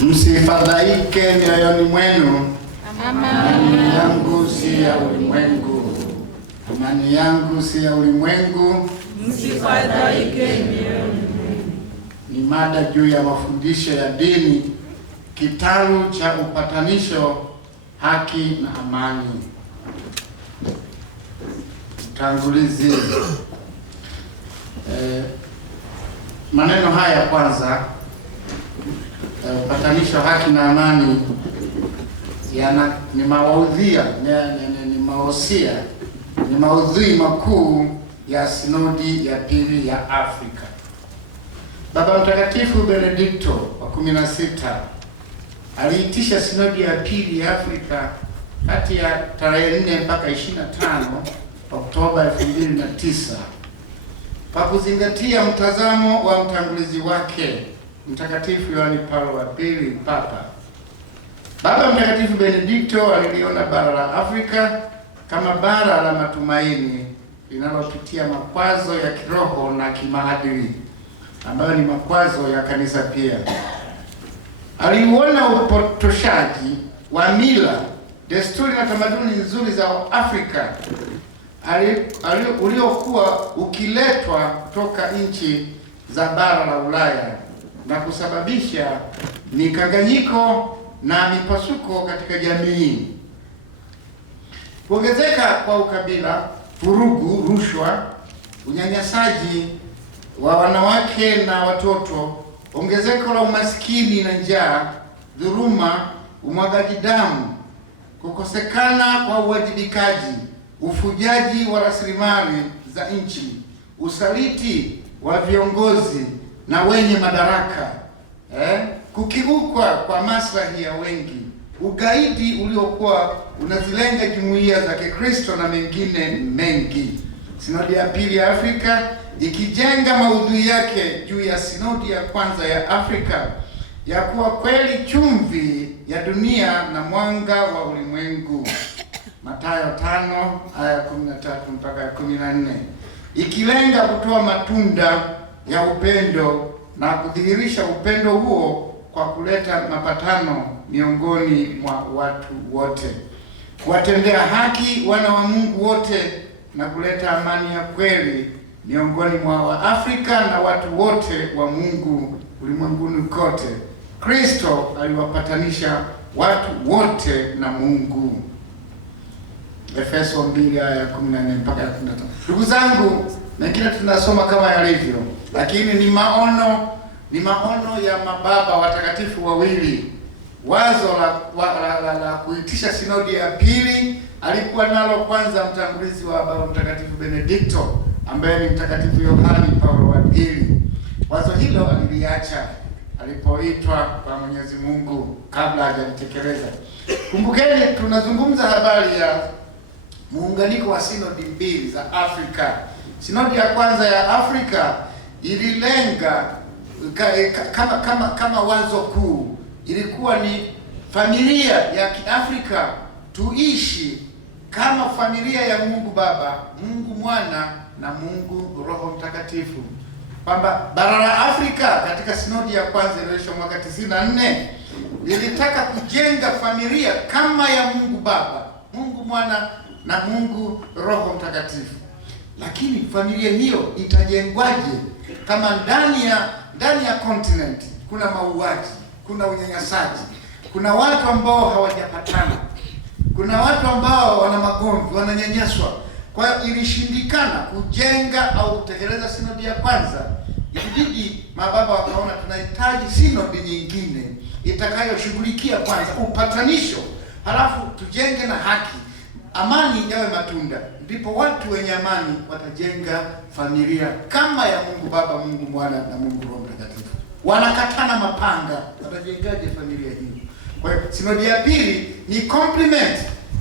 Msifadhaike mioyoni mwenu, amani yangu si ya ulimwengu. Amani yangu si ya ulimwengu. Msifadhaike mioyoni mwenu. Ni mada juu ya mafundisho ya dini, kitalu cha upatanisho, haki na amani. Utangulizi. Maneno haya kwanza, upatanisho, haki na amani, ni maudhui ni maudhui makuu ya sinodi ya pili ya Afrika. Baba Mtakatifu Benedikto wa 16 aliitisha sinodi ya pili ya Afrika kati ya tarehe 4 mpaka 25 Oktoba 2009 kwa kuzingatia mtazamo wa mtangulizi wake Mtakatifu Yohane Paulo wa Pili, Papa. Baba Mtakatifu Benedikto aliliona bara la Afrika kama bara la matumaini linalopitia makwazo ya kiroho na kimaadili ambayo ni makwazo ya kanisa pia. Aliuona upotoshaji wa mila, desturi na tamaduni nzuri za Afrika uliokuwa ukiletwa kutoka nchi za bara la Ulaya na kusababisha mikanganyiko na mipasuko katika jamii. Kuongezeka kwa ukabila, vurugu, rushwa, unyanyasaji wa wanawake na watoto, ongezeko la umaskini na njaa, dhuluma, umwagaji damu, kukosekana kwa uwajibikaji, ufujaji wa rasilimali za nchi, usaliti wa viongozi na wenye madaraka, kukiukwa kwa maslahi ya wengi, ugaidi uliokuwa unazilenga jumuiya za Kikristo na mengine mengi. Sinodi ya pili ya Afrika ikijenga maudhui yake juu ya sinodi ya kwanza ya Afrika ya kuwa kweli chumvi ya dunia na mwanga wa ulimwengu, Mathayo 5 aya 13 mpaka 14, ikilenga kutoa matunda ya upendo na kudhihirisha upendo huo kwa kuleta mapatano miongoni mwa watu wote, kuwatendea haki wana wa Mungu wote na kuleta amani ya kweli miongoni mwa Waafrika na watu wote wa Mungu ulimwenguni kote. Kristo aliwapatanisha watu wote na Mungu. Efeso 2 aya 14 mpaka 15. Ndugu zangu, mengine tunasoma kama yalivyo, lakini ni maono ya mababa watakatifu wawili. Wazo la kuitisha sinodi ya pili alikuwa nalo kwanza mtangulizi wa Baba Mtakatifu Benedikto ambaye ni Mtakatifu Yohane Paulo wa Pili. Wazo hilo aliliacha alipoitwa kwa Mwenyezi Mungu kabla hajalitekeleza. Kumbukeni, tunazungumza habari ya muunganiko wa sinodi mbili za Afrika. Sinodi ya kwanza ya Afrika ililenga kama wazo kuu, ilikuwa ni familia ya Kiafrika, tuishi kama familia ya Mungu Baba, Mungu Mwana na Mungu Roho Mtakatifu. Kwamba bara la Afrika katika sinodi ya kwanza iliyoisha mwaka 94 lilitaka kujenga familia kama ya Mungu Baba, Mungu Mwana na Mungu Roho Mtakatifu. Lakini familia hiyo itajengwaje kama ndani ya continent kuna mauaji, kuna unyanyasaji, kuna watu ambao hawajapatana, kuna watu ambao wana magomvi, wananyanyaswa. Kwa hiyo ilishindikana kujenga au kutekeleza sinodi ya kwanza. Ilibidi mababa wakaona tunahitaji sinodi nyingine itakayoshughulikia kwanza upatanisho, halafu tujenge na haki, amani yawe matunda. Ndipo watu wenye amani watajenga familia kama ya Mungu Baba, Mungu Mwana na Mungu Roho Mtakatifu. Wanakatana mapanga, watajengaje familia hii? Kwa hiyo sinodi ya pili ni complement,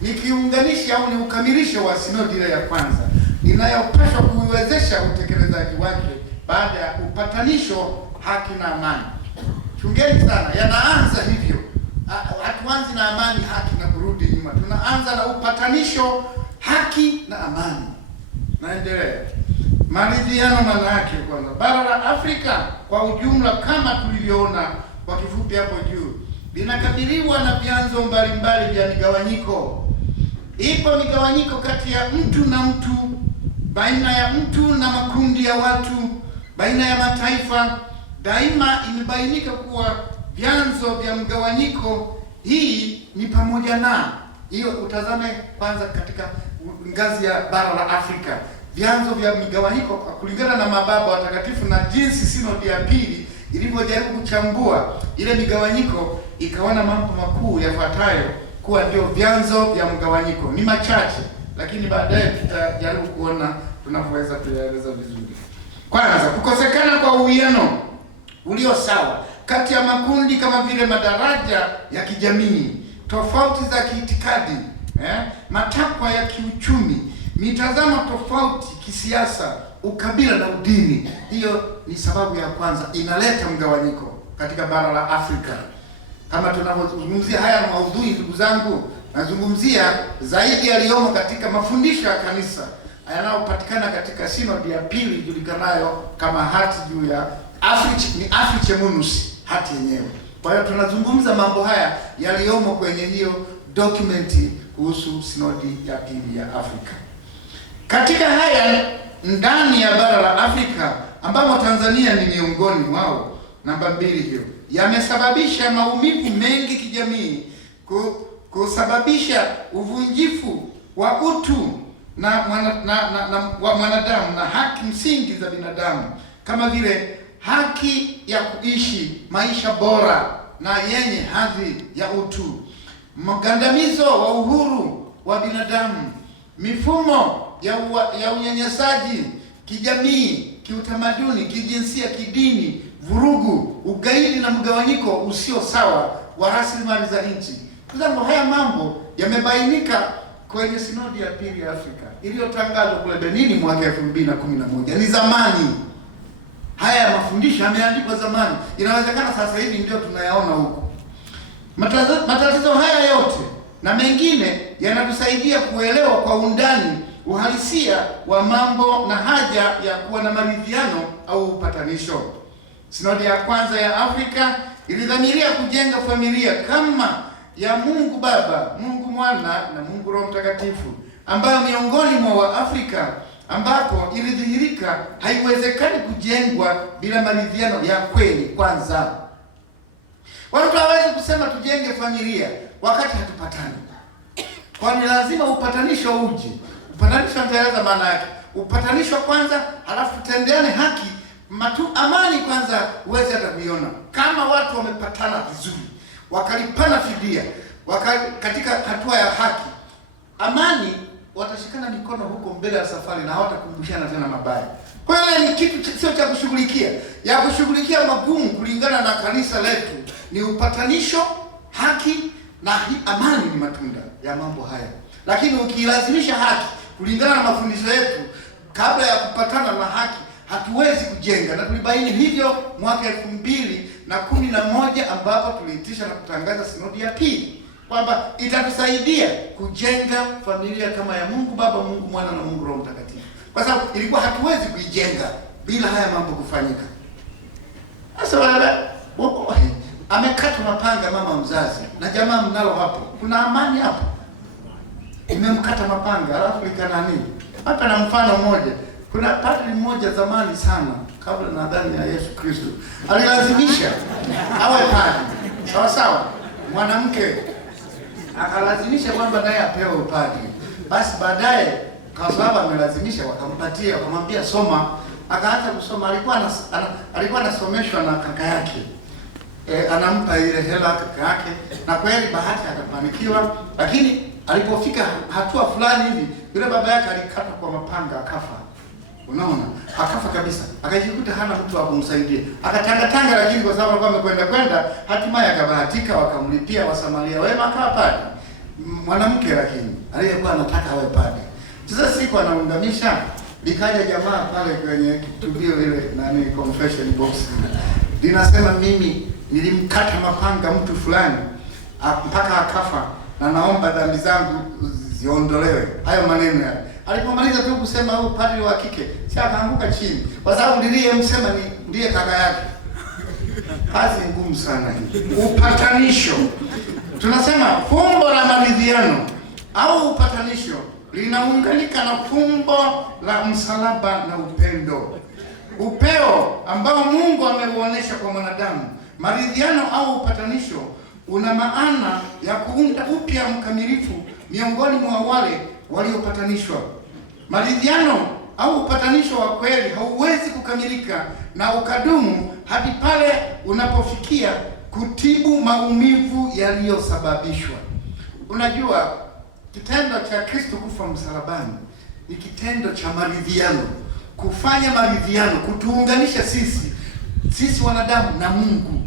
ni kiunganishi au ni ukamilisho wa sinodi ile ya kwanza inayopaswa kuiwezesha utekelezaji wake baada ya upatanisho, haki na amani. Chungeni sana, yanaanza hivyo. Hatuanzi na amani, haki na kurudi nyuma. Tunaanza na upatanisho, haki na amani. Naendelea. Maridhiano maana yake kwanza, bara la Afrika kwa ujumla kama tulivyoona kwa kifupi hapo juu, linakabiliwa na vyanzo mbalimbali vya migawanyiko. Ipo migawanyiko kati ya mtu na mtu, baina ya mtu na makundi ya watu, baina ya mataifa. Daima imebainika kuwa vyanzo vya mgawanyiko hii ni pamoja na hiyo. Utazame kwanza katika ngazi ya bara la Afrika, vyanzo vya migawanyiko kulingana na mababa watakatifu na jinsi sinodi ya pili ilivyojaribu kuchambua ile migawanyiko, ikaona mambo makuu yafuatayo kuwa ndio vyanzo vya mgawanyiko. Ni machache, lakini baadaye tutajaribu kuona tunapoweza kuyaeleza vizuri. Kwanza, kukosekana kwa uwiano ulio sawa kati ya makundi kama vile madaraja ya kijamii, tofauti za kiitikadi, matakwa ya kiuchumi, mitazamo tofauti kisiasa, ukabila na udini. Hiyo ni sababu ya kwanza inaleta mgawanyiko katika bara la Afrika. Kama tunavyozungumzia haya maudhui, ndugu zangu, nazungumzia zaidi yaliyomo katika mafundisho ya kanisa yanayopatikana katika sinodi ya pili ijulikanayo kama hati juu ya Africae Munus, hati yenyewe. Kwa hiyo tunazungumza mambo haya yaliyomo kwenye hiyo dokumenti kuhusu sinodi ya pili ya Afrika. Katika haya ndani ya bara la Afrika ambamo Tanzania ni miongoni mwao, namba 2 hiyo, yamesababisha maumivu mengi kijamii, kusababisha uvunjifu wa utu wa mwanadamu na haki msingi za binadamu kama vile haki ya kuishi maisha bora na yenye hadhi ya utu, mgandamizo wa uhuru wa binadamu, mifumo ya unyanyasaji kijamii, kiutamaduni, kijinsia, kidini, vurugu, ugaidi na mgawanyiko usio sawa wa rasilimali za nchi. Kwa haya mambo yamebainika kwenye sinodi ya pili ya Afrika iliyotangazwa kule Benin mwaka 2011. Ni zamani. Haya mafundisho yameandikwa zamani. Inawezekana sasa hivi ndio tunayaona huko. Matatizo haya yote na mengine yanatusaidia kuelewa kwa undani uhalisia wa mambo na haja ya kuwa na maridhiano au upatanisho. Sinodi ya kwanza ya Afrika ilidhamiria kujenga familia kama ya Mungu Baba, Mungu Mwana na Mungu Roho Mtakatifu, ambayo miongoni mwa Waafrika ambapo ilidhihirika haiwezekani kujengwa bila maridhiano ya kweli. Kwanza, watu hawezi kusema tujenge familia wakati hatupatani, kwani lazima upatanisho uje. Upatanisho nitaeleza maana yake. Upatanisho kwanza, halafu tutendeane haki, amani kwanza uweze hata kuiona. Kama watu wamepatana vizuri, wakalipana fidia, katika hatua ya haki, amani, watashikana mikono huko mbele ya safari na hawatakumbushana tena mabaya. Kwa hiyo ni kitu sio cha kushughulikia. Ya kushughulikia magumu kulingana na kanisa letu ni upatanisho, haki na amani ni matunda ya mambo haya. Lakini ukilazimisha haki kulingana na mafundisho yetu kabla ya kupatana na haki, hatuwezi kujenga. Na tulibaini hivyo mwaka 2011 ambapo tuliitisha na kutangaza sinodi ya pili kwamba itatusaidia kujenga familia kama ya Mungu Baba, Mungu Mwana na Mungu Roho Mtakatifu. Kwa sababu ilikuwa hatuwezi kuijenga bila haya mambo kufanyika. Sasa amekata mapanga mama mzazi na jamaa mnalo hapo. Kuna amani hapo? Imemkata mapanga alafu likana nini? Hapa na mfano mmoja. Kuna padri mmoja zamani sana kabla nadhani ya Yesu Kristo alilazimisha awe padri. Sawa sawa. Mwanamke akalazimisha kwamba naye apewe upadri. Basi baadaye kwa sababu amelazimisha wakampatia, wakamwambia soma, akaacha kusoma. Alikuwa anasomeshwa na kaka yake. Anampa ile hela kaka yake, na kweli bahati akafanikiwa, lakini alipofika hatua fulani hivi yule baba yake alikata kwa mapanga akafa. Unaona? Akafa kabisa. Akajikuta hana mtu wa kumsaidia. Akatanga, lakini kwa sababu alikuwa amekwenda hatimaye akabahatika, wakamlipia Wasamaria wema akawa padri. Mwanamke lakini aliyekuwa anataka awe padri. Sasa siku anaungamisha, likaja jamaa pale kwenye kitubio ile confession box. Linasema mimi nilimkata mapanga mtu fulani mpaka akafa na naomba dhambi zangu ziondolewe. Hayo maneno yale. Alipomaliza tu kusema huyu padri wa kike, si akaanguka chini. Kwa sababu niliyemsema ndiye kaka yake. Kazi ngumu sana hii. Upatanisho. Tunasema fumbo la maridhiano au upatanisho linaunganika na fumbo la msalaba na upendo. Upeo ambao Mungu ameuonesha kwa mwanadamu. Maridhiano au upatanisho una maana ya kuunda upya mkamilifu miongoni mwa wale waliopatanishwa. Maridhiano au upatanisho wa kweli hauwezi kukamilika na ukadumu hadi pale unapofikia kutibu maumivu yaliyosababishwa. Unajua, kitendo cha Kristo kufa msalabani ni kitendo cha maridhiano, kufanya maridhiano, kutuunganisha sisi wanadamu na Mungu.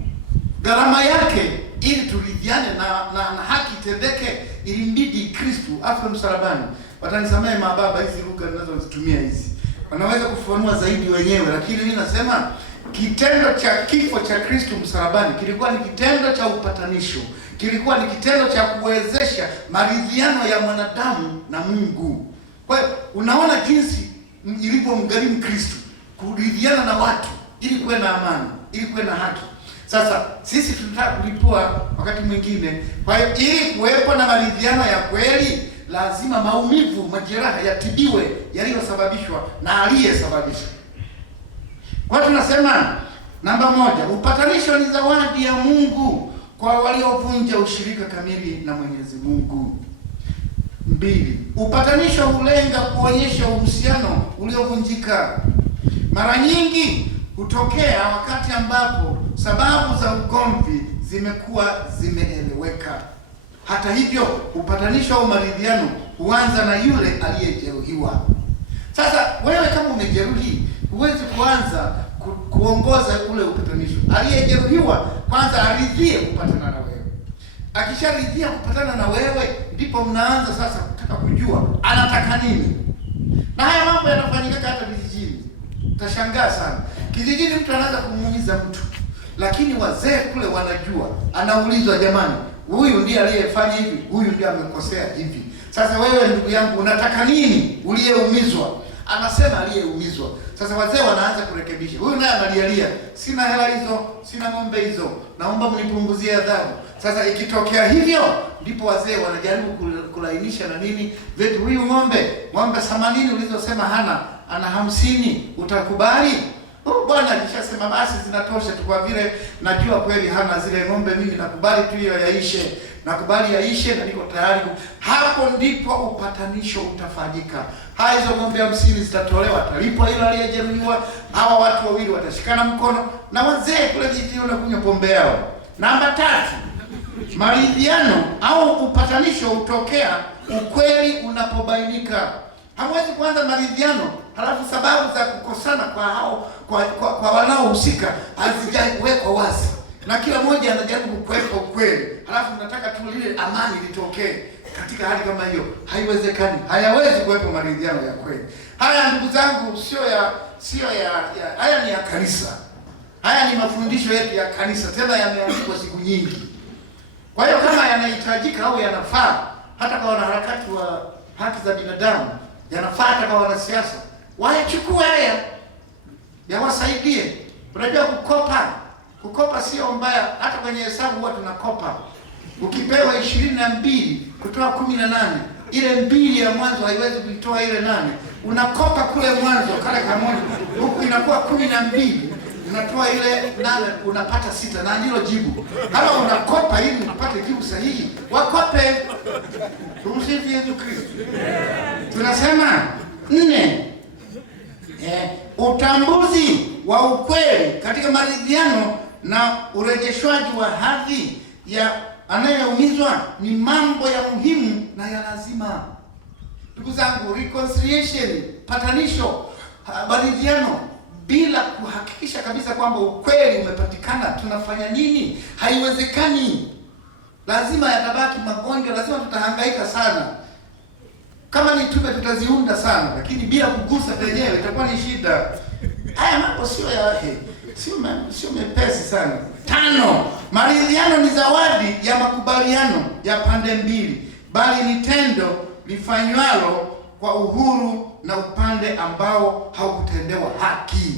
Gharama yake ili turidhiane na haki tendeke, ilimbidi Kristo afe msalabani. Watanisamehe mababa, hizi lugha ninazozitumia hizi wanaweza kufafanua zaidi wenyewe, lakini mimi nasema kitendo cha kifo cha Kristo msalabani kilikuwa ni kitendo cha upatanisho, kilikuwa ni kitendo cha kuwezesha maridhiano ya mwanadamu na Mungu. Kwa hiyo unaona jinsi ilivyomgharimu Kristo kuridhiana na watu ili kuwe na amani, ili kuwe na haki. Sasa sisi tunataka kulipua wakati mwingine. Kwa hiyo ili kuwepo na maridhiano ya kweli, lazima maumivu, majeraha yatibiwe yaliyosababishwa na aliyesababisha. Kwa hiyo tunasema namba moja, upatanisho ni zawadi ya Mungu kwa waliovunja ushirika kamili na Mwenyezi Mungu. 2, upatanisho hulenga kuonyesha uhusiano uliovunjika. Mara nyingi hutokea wakati ambapo sababu za ugomvi zimekuwa zimeeleweka. Hata hivyo, upatanisho au maridhiano huanza na yule aliyejeruhiwa. Sasa wewe kama umejeruhi, huwezi kuanza kuongoza ule upatanisho. Aliyejeruhiwa kwanza aridhie kupatana na wewe. Akisharidhia kupatana na wewe, ndipo mnaanza sasa kutaka kujua anataka nini. Na haya mambo yanafanyika hata vijijini. Utashangaa sana. Kijijini mtu anaanza kumuumiza mtu, lakini wazee kule wanajua. Anaulizwa, jamani, huyu ndiye aliyefanya hivi, huyu ndiye amekosea hivi. Sasa wewe ndugu yangu unataka nini uliyeumizwa? Anasema aliyeumizwa. Sasa wazee wanaanza kurekebisha. Huyu naye analialia, sina hela hizo, sina ng'ombe hizo, naomba mnipunguzie adhabu. Sasa ikitokea hivyo, ndipo wazee wanajaribu kulainisha na nini, vitu, huyu ng'ombe 80 ulizosema ana 50, utakubali? Bwana alishasema basi zinatosha tu, kwa vile najua kweli hana zile ng'ombe, mimi nakubali tu hiyo yaishe. Nakubali yaishe na niko tayari. Hapo ndipo upatanisho utafanyika. Hizo ng'ombe 50 zitatolewa, talipwa hilo aliyejeruhiwa. Hawa watu wawili watashikana mkono na wazee kule jijini wanakunywa pombe yao. Namba 3, maridhiano au upatanisho hutokea ukweli unapobainika. Hamwezi kuanza maridhiano halafu sababu za kukosana kwa wanaohusika hazijawekwa wazi, na kila mmoja anajaribu kuweka ukweli, halafu nataka tu lile amani litokee. Katika hali kama hiyo haiwezekani, hayawezi kuwepo maridhiano ya kweli. Haya ndugu zangu, haya ni ya kanisa. Haya ni mafundisho yetu ya kanisa, tena yameandikwa siku nyingi. Kwa hiyo kama yanahitajika au yanafaa hata kwa wanaharakati wa haki za binadamu, yanafaa hata kwa wanasiasa, wayachukue haya yawasaidie. Unajua kukopa sio mbaya. Hata kwenye hesabu huwa tunakopa. Ukipewa 22 kutoa 18, ile 2 ya mwanzo haiwezi kuitoa ile 8. Unakopa kule mwanzo kale kamoja, huku inakuwa 12, unatoa ile 8, unapata 6, na ndilo jibu. Kama unakopa ili upate jibu sahihi, wakope. Tumsifu Yesu Kristo. Tunasema 4, utambuzi wa ukweli katika maridhiano na urejeshwaji wa hadhi ya anayeumizwa ni mambo ya muhimu na ya lazima. Ndugu zangu, reconciliation, patanisho, maridhiano bila kuhakikisha kabisa kwamba ukweli umepatikana, tunafanya nini? Haiwezekani. Lazima yatabaki magonjwa, lazima tutahangaika sana. Kama ni tume tutaziunda sana, lakini bila kugusa penyewe itakuwa ni shida. Haya mambo sio mepesi sana. 5, maridhiano ni zawadi ya makubaliano ya pande mbili, bali ni tendo lifanywalo kwa uhuru na upande ambao haukutendewa haki.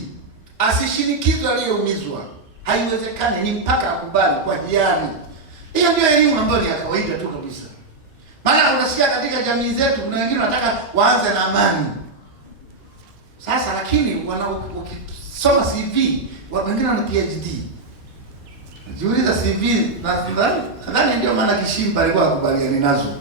Asishinikizwe aliyeumizwa. haiwezekani, ni mpaka akubali kwa hiari. Hiyo ndio elimu ambayo ni ya kawaida tu kabisa. Maana unasikia katika jamii zetu kuna wengine wanataka waanze na amani. Sasa lakini ukisoma CV, wengine wana PhD. Jiuliza CV nadhani ndio maana Kishimba alikuwa akubaliani nazo.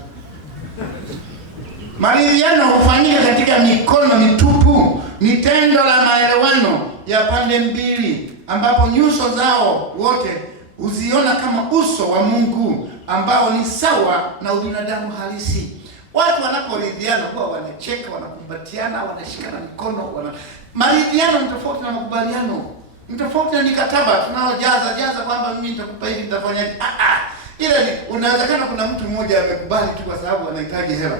Maridhiano hufanyika katika mikono mitupu, ni tendo la maelewano ya pande mbili ambapo nyuso zao wote huziona kama uso wa Mungu ambao ni sawa na ubinadamu halisi. Watu wanaporidhiana huwa wanacheka, wanakumbatiana, wanashikana mikono, maridhiano ni tofauti na makubaliano. Ni tofauti na mikataba tunaojaza kwamba mimi nitakupa hivi nitafanya hivi. Ile unawezekana kuna mtu mmoja amekubali tu kwa sababu anahitaji hela,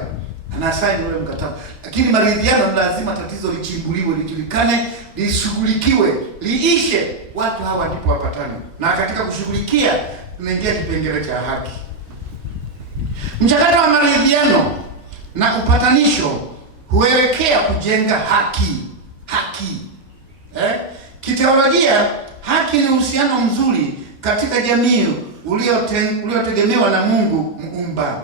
anasaini ule mkataba. Lakini maridhiano lazima tatizo lichimbuliwe, lijulikane, lishughulikiwe, liishe. Watu hawa ndipo wapatane. Na katika kushughulikia tunaingia kipengele cha haki. Mchakato wa maridhiano na upatanisho huelekea kujenga haki. Kiteolojia, haki ni uhusiano mzuri katika jamii uliotegemewa na Mungu Muumba.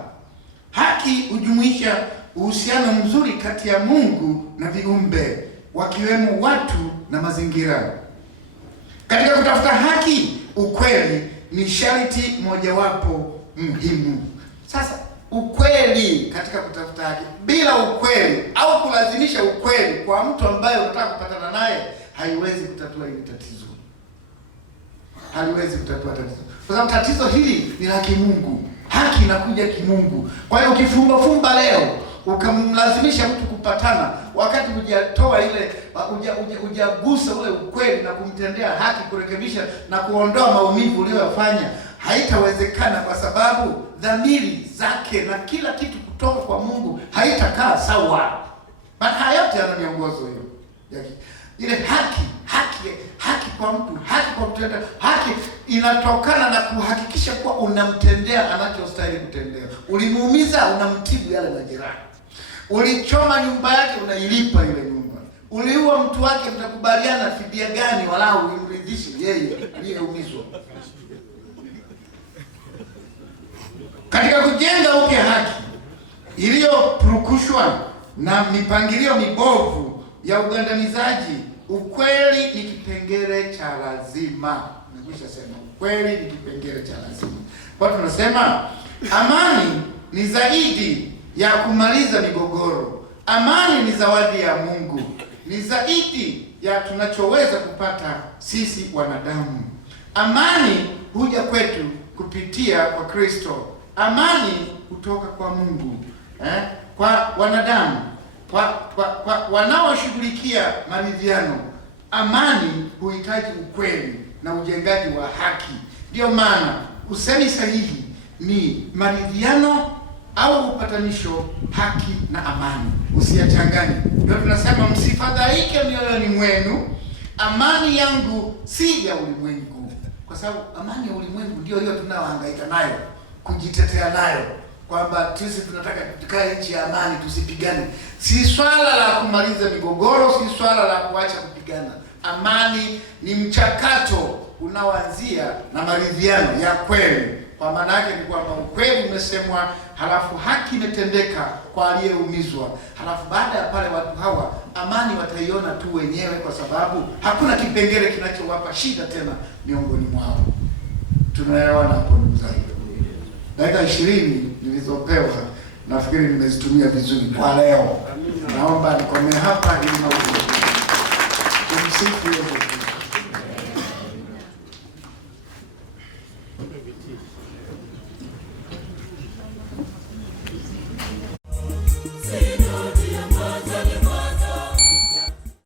Haki hujumuisha uhusiano mzuri kati ya Mungu na viumbe, wakiwemo watu na mazingira. Katika kutafuta haki, ukweli ni sharti mojawapo muhimu. Sasa ukweli katika kutafuta haki, bila ukweli au kulazimisha ukweli kwa mtu ambaye unataka kupatana naye, haiwezi kutatua hili tatizo. Haliwezi kutatua tatizo. Kwa sababu tatizo hili ni la kimungu. Haki inakuja kimungu. Kwa hiyo ukifumba leo ukamlazimisha mtu kupatana, wakati hujatoa ile hujagusa ule ukweli na kumtendea haki, kurekebisha na kuondoa maumivu uliyofanya, haitawezekana, kwa sababu dhamiri zake na kila kitu kutoka kwa Mungu haitakaa sawa. Maana yote yana miongozo hiyo. Ile haki kwa mtu, haki kwa mtenda, haki inatokana na kuhakikisha kuwa unamtendea anachostahili kutendea. Ulimuumiza, unamtibu yale majeraha. Ulichoma nyumba yake, unailipa ile nyumba. Uliua mtu wake, mtakubaliana fidia gani walau ulimridhishe yeye aliyeumizwa. Katika kujenga upya haki iliyopurukushwa na mipangilio mibovu ya ugandamizaji, ukweli ni kipengele cha lazima. Nimekwisha sema ukweli ni kipengele cha lazima. Kwa tunasema amani ni zaidi ya kumaliza migogoro. Amani ni zawadi ya Mungu. Ni zaidi ya tunachoweza kupata sisi wanadamu. Amani huja kwetu kupitia kwa Kristo. Amani kutoka kwa Mungu. Kwa wanadamu, kwa wanaoshughulikia maridhiano, amani huhitaji ukweli na ujengaji wa haki. Ndio maana usemi sahihi ni maridhiano au upatanisho, haki na amani. Usiyachanganye. Ndio tunasema msifadhaike mioyoni mwenu, amani yangu si ya ulimwengu. Kwa sababu amani ya ulimwengu ndio hiyo tunayohangaika nayo, kujitetea nayo, kwamba sisi tunataka tukae nchi ya amani, tusipigane. Si swala la kumaliza migogoro, si swala la kuacha kupigana. Amani ni mchakato unaoanzia na maridhiano ya kweli. Kwa maana yake ni kwamba ukweli umesemwa, halafu haki imetendeka kwa aliyeumizwa. Halafu baada ya pale watu hawa amani wataiona tu wenyewe, kwa sababu hakuna kipengele kinachowapa shida tena miongoni mwao. Tunaelewana hapo ndugu zangu? Dakika 20 nilizopewa nafikiri nimezitumia vizuri kwa leo. Naomba nikomee hapa ili tumsifu Yesu.